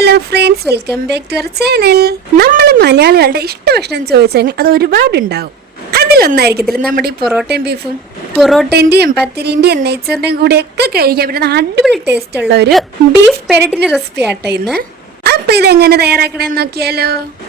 Hello friends, welcome back to our channel. നമ്മൾ മലയാളികളുടെ ഇഷ്ടഭക്ഷണം ചോദിച്ചാൽ അത് ഒരുപാടുണ്ടാവും. അതിലൊന്നായിരിക്കത്തില്ല നമ്മുടെ ഈ പൊറോട്ടയും ബീഫും. പൊറോട്ടേന്റെയും പത്തിരിന്റെയും നെയ്ച്ചറിന്റെയും കൂടെയൊക്കെ കഴിക്കാൻ പറ്റുന്ന അടിപൊളി ടേസ്റ്റ് ഉള്ള ഒരു ബീഫ് പെരട്ടിന്റെ റെസിപ്പി ആട്ടോ ഇന്ന്. അപ്പൊ ഇതെങ്ങനെ തയ്യാറാക്കണമെന്ന് നോക്കിയാലോ.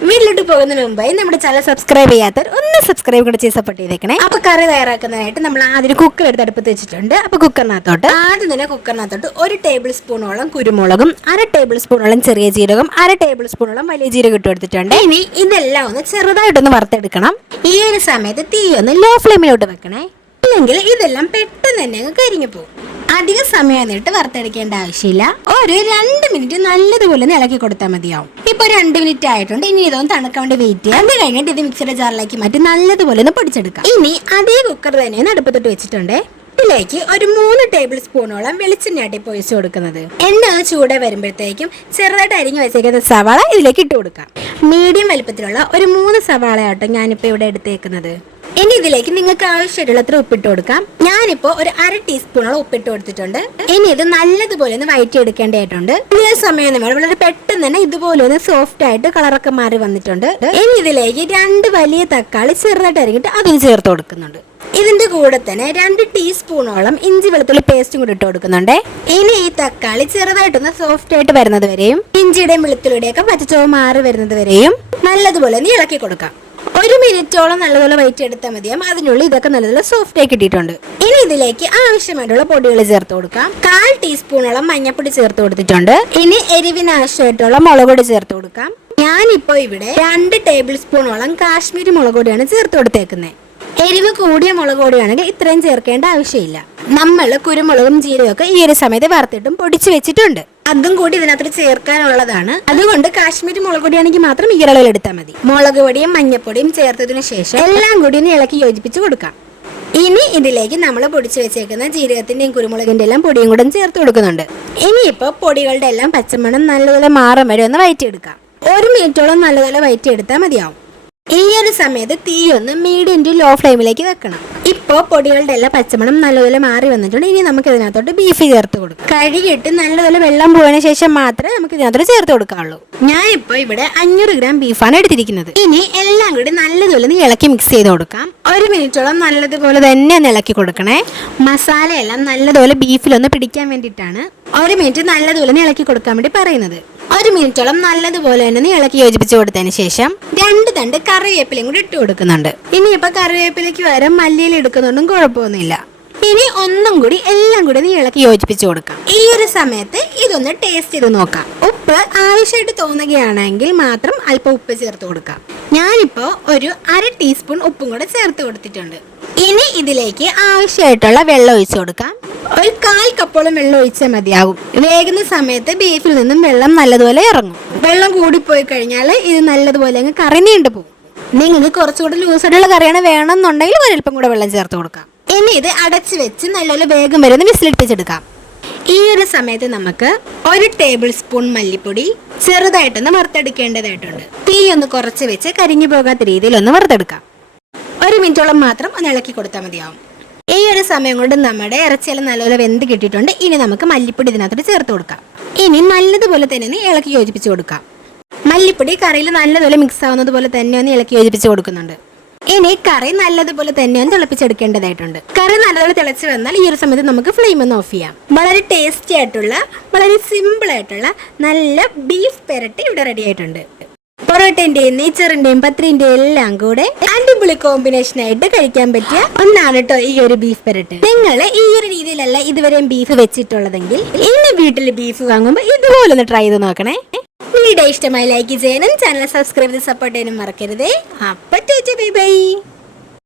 വീട്ടിലോട്ട് പോകുന്നതിന് മുമ്പായി നമ്മുടെ ചാനൽ സബ്സ്ക്രൈബ് ചെയ്യാത്തവർ ഒന്ന് സബ്സ്ക്രൈബ് കൂടെ ചെയ്ത് സപ്പോർട്ട് ചെയ്തേക്കണേ. അപ്പൊ കറി തയ്യാറാക്കുന്നതായിട്ട് നമ്മൾ ആദ്യം കുക്കർ എടുത്ത് അടുപ്പത്ത് വെച്ചിട്ടുണ്ട്. അപ്പൊ കുക്കറിനകത്തോട്ട് ഒരു ടേബിൾ സ്പൂണോളം കുരുമുളകും, 1/2 ടേബിൾ സ്പൂണോളം ചെറിയ ജീരകം, 1/2 ടേബിൾ സ്പൂണോളം വലിയ ജീരകം ഇട്ട് കൊടുത്തിട്ടുണ്ട്. ഇനി ഇതെല്ലാം ഒന്ന് ചെറുതായിട്ടൊന്ന് വറുത്തെടുക്കണം. ഈ ഒരു സമയത്ത് തീ ഒന്ന് ലോ ഫ്ലെയിമിലോട്ട് വെക്കണേ, ഇല്ലെങ്കിൽ ഇതെല്ലാം പെട്ടെന്ന് തന്നെ അങ്ങ് കരിഞ്ഞു പോകും. അധിക സമയം എന്നിട്ട് വറുത്തെടുക്കേണ്ട ആവശ്യമില്ല. ഒരു 2 മിനിറ്റ് നല്ലതുപോലെ ഇളക്കി കൊടുത്താൽ മതിയാവും. ഇപ്പൊ 2 മിനിറ്റ് ആയിട്ടുണ്ട്. ഇനി ഇതൊന്ന് തണുക്കാൻ വേണ്ടി വെയിറ്റ് ചെയ്യാം. അത് കഴിഞ്ഞിട്ട് ഇത് മിക്സിയുടെ ജാറിലേക്ക് മാറ്റി നല്ലതുപോലെ ഒന്ന് പൊടിച്ചെടുക്കാം. ഇനി അതേ കുക്കർ തന്നെ അടുപ്പത്തോട്ട് വെച്ചിട്ടുണ്ട്. ഇതിലേക്ക് ഒരു 3 ടേബിൾ സ്പൂണോളം വെളിച്ചെണ്ണയാട്ടി പൊഴിച്ചു കൊടുക്കുന്നത്. എണ്ണ ചൂടെ വരുമ്പോഴത്തേക്കും ചെറുതായിട്ട് അരിഞ്ഞു വെച്ചേക്കുന്ന സവാള ഇതിലേക്ക് ഇട്ട് കൊടുക്കാം. മീഡിയം വലുപ്പത്തിലുള്ള ഒരു 3 സവാളയാട്ടോ ഞാനിപ്പോൾ ഇവിടെ എടുത്തേക്കുന്നത്. ഇനി ഇതിലേക്ക് നിങ്ങൾക്ക് ആവശ്യമായിട്ടുള്ളത്ര ഉപ്പിട്ട് കൊടുക്കാം. ഞാനിപ്പോ ഒരു 1/2 ടീസ്പൂണോളം ഉപ്പിട്ട് കൊടുത്തിട്ടുണ്ട്. ഇനി ഇത് നല്ലതുപോലെ ഒന്ന് വഴറ്റി എടുക്കേണ്ടതായിട്ടുണ്ട്. ഈ സമയം വളരെ പെട്ടെന്ന് തന്നെ ഇതുപോലെ ഒന്ന് സോഫ്റ്റ് ആയിട്ട് കളറൊക്കെ മാറി വന്നിട്ടുണ്ട്. ഇനി ഇതിലേക്ക് 2 വലിയ തക്കാളി ചെറുതായിട്ട് അരിഞ്ഞിട്ട് അതൊന്ന് ചേർത്ത് കൊടുക്കുന്നുണ്ട്. ഇതിന്റെ കൂടെ തന്നെ 2 ടീസ്പൂണോളം ഇഞ്ചി വെളുത്തുള്ളി പേസ്റ്റും കൂടി ഇട്ട് കൊടുക്കുന്നുണ്ട്. ഇനി ഈ തക്കാളി ചെറുതായിട്ടൊന്ന് സോഫ്റ്റ് ആയിട്ട് വരുന്നത് വരെയും ഇഞ്ചിയുടെയും വെളുത്തുള്ളിയുടെയും ഒക്കെ പച്ചച്ചോവ മാറി വരുന്നത് വരെയും നല്ലതുപോലെ ഒന്ന് ഇളക്കി കൊടുക്കാം. 1 മിനിറ്റോളം നല്ലതുപോലെ വൈറ്റ് എടുത്താൽ മതിയാവും. അതിനുള്ളിൽ ഇതൊക്കെ നല്ലതുപോലെ സോഫ്റ്റ് ആയി കിട്ടിയിട്ടുണ്ട്. ഇനി ഇതിലേക്ക് ആവശ്യമായിട്ടുള്ള പൊടികൾ ചേർത്ത് കൊടുക്കാം. 1/4 ടീസ്പൂണോളം മഞ്ഞൾപ്പൊടി ചേർത്ത് കൊടുത്തിട്ടുണ്ട്. ഇനി എരിവിന് ആവശ്യമായിട്ടുള്ള മുളക് പൊടി ചേർത്ത് കൊടുക്കാം. ഞാനിപ്പോ ഇവിടെ 2 ടേബിൾ സ്പൂണോളം കാശ്മീരി മുളക് പൊടിയാണ് ചേർത്ത് കൊടുത്തേക്കുന്നത്. എരിവ് കൂടിയ മുളക് പൊടിയാണെങ്കിൽ ഇത്രയും ചേർക്കേണ്ട ആവശ്യമില്ല. നമ്മൾ കുരുമുളകും ജീരകമൊക്കെ ഈ ഒരു സമയത്ത് വറുത്തിട്ടും പൊടിച്ചു വെച്ചിട്ടുണ്ട്. അതും കൂടി ഇതിനകത്ത് ചേർക്കാനുള്ളതാണ്. അതുകൊണ്ട് കാശ്മീരി മുളക് പൊടിയാണെങ്കിൽ മാത്രം ഈ അളവിൽ എടുത്താൽ മതി. മുളക് പൊടിയും മഞ്ഞപ്പൊടിയും ചേർത്തതിനു ശേഷം എല്ലാം കൂടി ഒന്ന് ഇളക്കി യോജിപ്പിച്ച് കൊടുക്കാം. ഇനി ഇതിലേക്ക് നമ്മൾ പൊടിച്ചു വെച്ചേക്കുന്ന ജീരകത്തിന്റെയും കുരുമുളകിന്റെ എല്ലാം പൊടിയും കൂടെ ചേർത്ത് കൊടുക്കുന്നുണ്ട്. ഇനിയിപ്പോ പൊടികളുടെ എല്ലാം പച്ചമണം നല്ലപോലെ മാറും വരെ ഒന്ന് വഴറ്റിയെടുക്കാം. 1 മിനിറ്റോളം നല്ലപോലെ വഴറ്റിയെടുത്താൽ മതിയാവും. ഈ ഒരു സമയത്ത് തീ ഒന്ന് മീഡിയം ടു ലോ ഫ്ലെയിമിലേക്ക് വെക്കണം. ഇപ്പോൾ പൊടികളുടെ എല്ലാം പച്ചമണം നല്ലപോലെ മാറി വന്നിട്ടുണ്ട്. ഇനി നമുക്ക് ഇതിനകത്തോട്ട് ബീഫ് ചേർത്ത് കൊടുക്കാം. കഴുകിയിട്ട് നല്ലപോലെ വെള്ളം പോയതിനു ശേഷം മാത്രമേ നമുക്ക് ഇതിനകത്തോട്ട് ചേർത്ത് കൊടുക്കാവുള്ളൂ. ഞാനിപ്പോൾ ഇവിടെ 500 ഗ്രാം ബീഫാണ് എടുത്തിരിക്കുന്നത്. ഇനി എല്ലാം കൂടി നല്ലതുപോലെ ഇളക്കി മിക്സ് ചെയ്ത് കൊടുക്കാം. 1 മിനിറ്റോളം നല്ലതുപോലെ തന്നെ ഒന്ന് ഇളക്കി കൊടുക്കണേ. മസാലയെല്ലാം നല്ലതുപോലെ ബീഫിലൊന്ന് പിടിക്കാൻ വേണ്ടിയിട്ടാണ് 1 മിനിറ്റ് നല്ലതുപോലെ ഇളക്കി കൊടുക്കാൻ വേണ്ടി പറയുന്നത്. 1 മിനിറ്റോളം നല്ലതുപോലെ തന്നെ ഇളക്കി യോജിപ്പിച്ച് കൊടുത്തതിന് ശേഷം 2 തണ്ട് കറിവേപ്പിലയും കൂടി ഇട്ട് കൊടുക്കുന്നുണ്ട്. ഇനിയിപ്പോ കറിവേപ്പിലേക്ക് വരാൻ മല്ലിയില എടുക്കുന്നുണ്ടും കുഴപ്പമൊന്നുമില്ല. ഇനി ഒന്നും കൂടി എല്ലാം കൂടി ഇളക്കി യോജിപ്പിച്ച് കൊടുക്കാം. ഈ ഒരു സമയത്ത് ഇതൊന്ന് ടേസ്റ്റ് ചെയ്ത് നോക്കാം. ഉപ്പ് ആവശ്യമായിട്ട് തോന്നുകയാണെങ്കിൽ മാത്രം അല്പം ഉപ്പ് ചേർത്ത് കൊടുക്കാം. ഞാനിപ്പോ ഒരു 1/2 ടീസ്പൂൺ ഉപ്പും കൂടെ ചേർത്ത് കൊടുത്തിട്ടുണ്ട്. ഇനി ഇതിലേക്ക് ആവശ്യമായിട്ടുള്ള വെള്ളം ഒഴിച്ചു കൊടുക്കാം. ഒരു 1/4 കപ്പോളം വെള്ളം ഒഴിച്ചാൽ മതിയാകും. വേകുന്ന സമയത്ത് ബീഫിൽ നിന്നും വെള്ളം നല്ലതുപോലെ ഇറങ്ങും. വെള്ളം കൂടിപ്പോയി കഴിഞ്ഞാൽ ഇത് നല്ലതുപോലെ അങ്ങ് കറി നീണ്ടു പോകും. നിങ്ങൾക്ക് കുറച്ചുകൂടെ ലൂസായിട്ടുള്ള കറിയാണ് വേണമെന്നുണ്ടെങ്കിൽ ഒരൽപ്പം കൂടെ വെള്ളം ചേർത്ത് കൊടുക്കാം. ഇനി ഇത് അടച്ചു വെച്ച് നല്ലപോലെ വേഗം വരുന്ന വിസിലടിപ്പിച്ചെടുക്കാം. ഈ ഒരു സമയത്ത് നമുക്ക് 1 ടേബിൾ സ്പൂൺ മല്ലിപ്പൊടി ചെറുതായിട്ടൊന്ന് വറുത്തെടുക്കേണ്ടതായിട്ടുണ്ട്. തീ ഒന്ന് കുറച്ച് വെച്ച് കരിഞ്ഞു പോകാത്ത രീതിയിൽ ഒന്ന് വറുത്തെടുക്കാം. 1 മിനിറ്റോളം മാത്രം ഒന്ന് ഇളക്കി കൊടുത്താൽ മതിയാവും. ഈ ഒരു സമയം കൊണ്ട് നമ്മുടെ ഇറച്ചിയെല്ലാം നല്ലപോലെ വെന്ത് കിട്ടിയിട്ടുണ്ട്. ഇനി നമുക്ക് മല്ലിപ്പൊടി ഇതിനകത്തോട്ട് ചേർത്ത് കൊടുക്കാം. ഇനി നല്ലതുപോലെ തന്നെ ഇളക്കി യോജിപ്പിച്ച് കൊടുക്കാം. മല്ലിപ്പൊടി കറിയിൽ നല്ലതുപോലെ മിക്സ് ആവുന്നത് പോലെ തന്നെ ഒന്ന് ഇളക്കി യോജിപ്പിച്ച് കൊടുക്കുന്നുണ്ട്. ഇനി കറി നല്ലതുപോലെ തന്നെ ഒന്ന് തിളപ്പിച്ചെടുക്കേണ്ടതായിട്ടുണ്ട്. കറി നല്ലതുപോലെ തിളച്ച് വന്നാൽ ഈ ഒരു സമയത്ത് നമുക്ക് ഫ്ലെയിം ഒന്ന് ഓഫ് ചെയ്യാം. വളരെ ടേസ്റ്റി ആയിട്ടുള്ള വളരെ സിമ്പിൾ ആയിട്ടുള്ള നല്ല ബീഫ് പെരട്ടി ഇവിടെ റെഡി ആയിട്ടുണ്ട്. പൊറോട്ടന്റെയും നെയ്ച്ചറിന്റെയും പത്തിരിന്റെയും എല്ലാം കൂടെ അടിപൊളി കോമ്പിനേഷൻ ആയിട്ട് കഴിക്കാൻ പറ്റിയ ഒന്നാണ് കേട്ടോ ഈ ഒരു ബീഫ് പെരട്ട്. നിങ്ങൾ ഈ ഒരു രീതിയിലല്ല ഇതുവരെയും ബീഫ് വെച്ചിട്ടുള്ളതെങ്കിൽ ഇനി വീട്ടിൽ ബീഫ് വാങ്ങുമ്പോൾ ഇതുപോലെ ഒന്ന് ട്രൈ ചെയ്ത് നോക്കണേ. വീഡിയോ ഇഷ്ടമായി ലൈക്ക് ചെയ്യാനും ചാനൽ സബ്സ്ക്രൈബ് ചെയ്ത് സപ്പോർട്ട് ചെയ്യാനും മറക്കരുതേ. അപ്പൊ ബൈ ബൈ.